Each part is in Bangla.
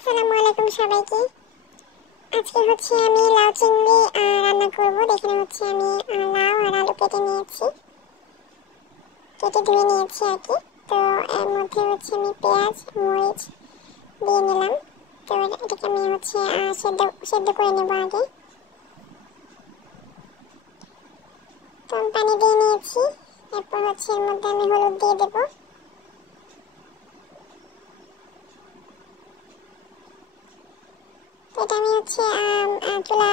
আসসালামু আলাইকুম সবাইকে। আজকে আমি লাউ চিংড়ি রান্না করব। এখানে আমি লাউ আর আলু কেটে নিয়েছি, কেটে ধুয়ে নিয়েছি আর কি। তো এর মধ্যে আমি পেঁয়াজ মরিচ দিয়ে নিলাম। তো এটাকে আমি সেদ্ধ সেদ্ধ করে নেব আগে। তো পানি দিয়ে নিয়েছি, এরপর এর মধ্যে আমি হলুদ দিয়ে দেবো। এটা আমি চুলা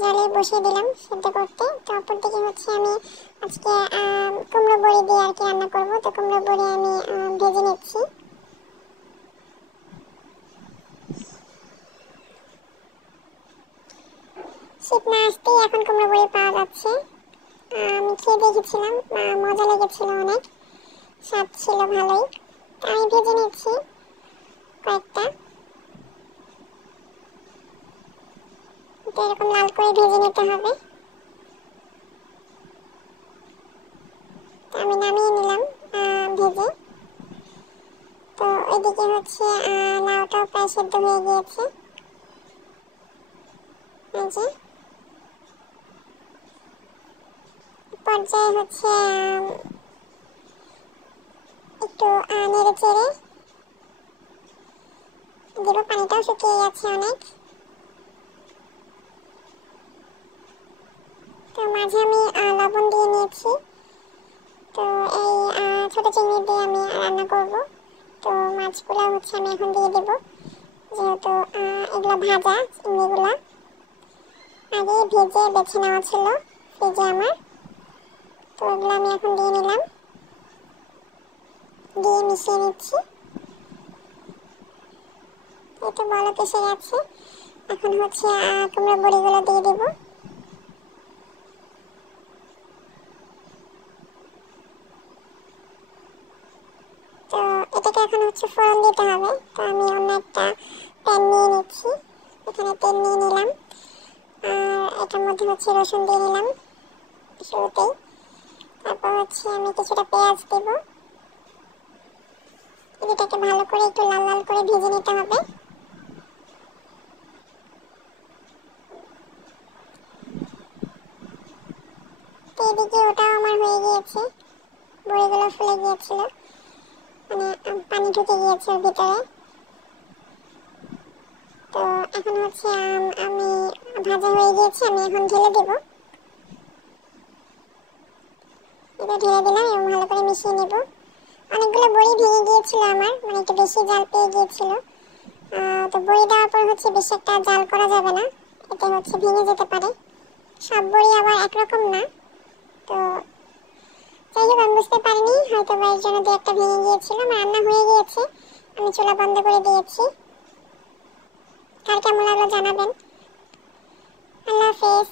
জালে বসিয়ে দিলাম সেদ্ধ করতে। তো অপর দিকে আমি আজকে কুমড়ো বড়ি দিয়ে আর কি রান্না করব। তো কুমড়ো বড়ি আমি ভেজে নিচ্ছি। শীত না আসতেই এখন কুমড়ো বড়ি পাওয়া যাচ্ছে। আমি খেয়ে দেখেছিলাম, মজা লেগেছিল, অনেক স্বাদ ছিল ভালোই। তো আমি ভেজে নিচ্ছি কয়েকটা। তো এরকম লাল করে ভেজে নিতে হবে। আমি নামিয়ে নিলাম ভেজে। তো ওইদিকে লাউটাও প্রায় সেদ্ধ হয়ে গিয়েছে। এই যে পর্যায়ে একটু নেড়ে চেড়ে দেবো। পানিটাও শুকিয়ে গেছে অনেক। তো মাঝে আমি লবণ দিয়ে নিয়েছি। তো এই ছোট চিংড়ি দিয়ে আমি রান্না করব। তো মাছগুলো আমি এখন দিয়ে দেবো, যেহেতু এগুলো ভাজা চিংড়িগুলো আগে ভেজে বেছে নেওয়া ছিল ফ্রিজে আমার। তো এগুলো আমি এখন দিয়ে নিলাম, দিয়ে মিশিয়ে নিচ্ছি। এটা বলক এসে গেছে। এখন কুমড়ো বড়িগুলো দিয়ে দেবো। তো এটাকে এখন ফোড়ন দিতে হবে। তো আমি অন্য একটা প্যান নিয়ে নিচ্ছি, এখানে তেল নিয়ে নিলাম। আর এটার মধ্যে রসুন দিয়ে নিলাম শুরুতেই। তারপর আমি কিছুটা পেঁয়াজ দেব। এটাকে ভালো করে একটু লাল লাল করে ভেজে নিতে হবে। তো এদিকে ওটাও আমার হয়ে গিয়েছে, বড়িগুলো ফুলে গিয়েছিল, মানে পানি ঢুকে গিয়েছে ওর ভিতরে। তো এখন আমি ভাজা হয়ে গিয়েছে, আমি এখন ঢেলে দেব। এটা ঢেলে দিলাম এবং ভালো করে মিশিয়ে নেব। অনেকগুলো বড়ি ভেঙে গিয়েছিল আমার, মানে একটু বেশি জাল পেয়ে গিয়েছিল। তো বড়ি দেওয়ার পর বেশি একটা জাল করা যাবে না, এতে ভেঙে যেতে পারে। সব বড়ি আবার একরকম না। তো যাই হোক, আমি বুঝতে পারিনি, হয়তো বা এর জন্য দু একটা ভেঙে গিয়েছিল। আমার রান্না হয়ে গিয়েছে, আমি চুলা বন্ধ করে দিয়েছি। কার কেমন লাগলো জানাবেন। আল্লাহ হাফেজ।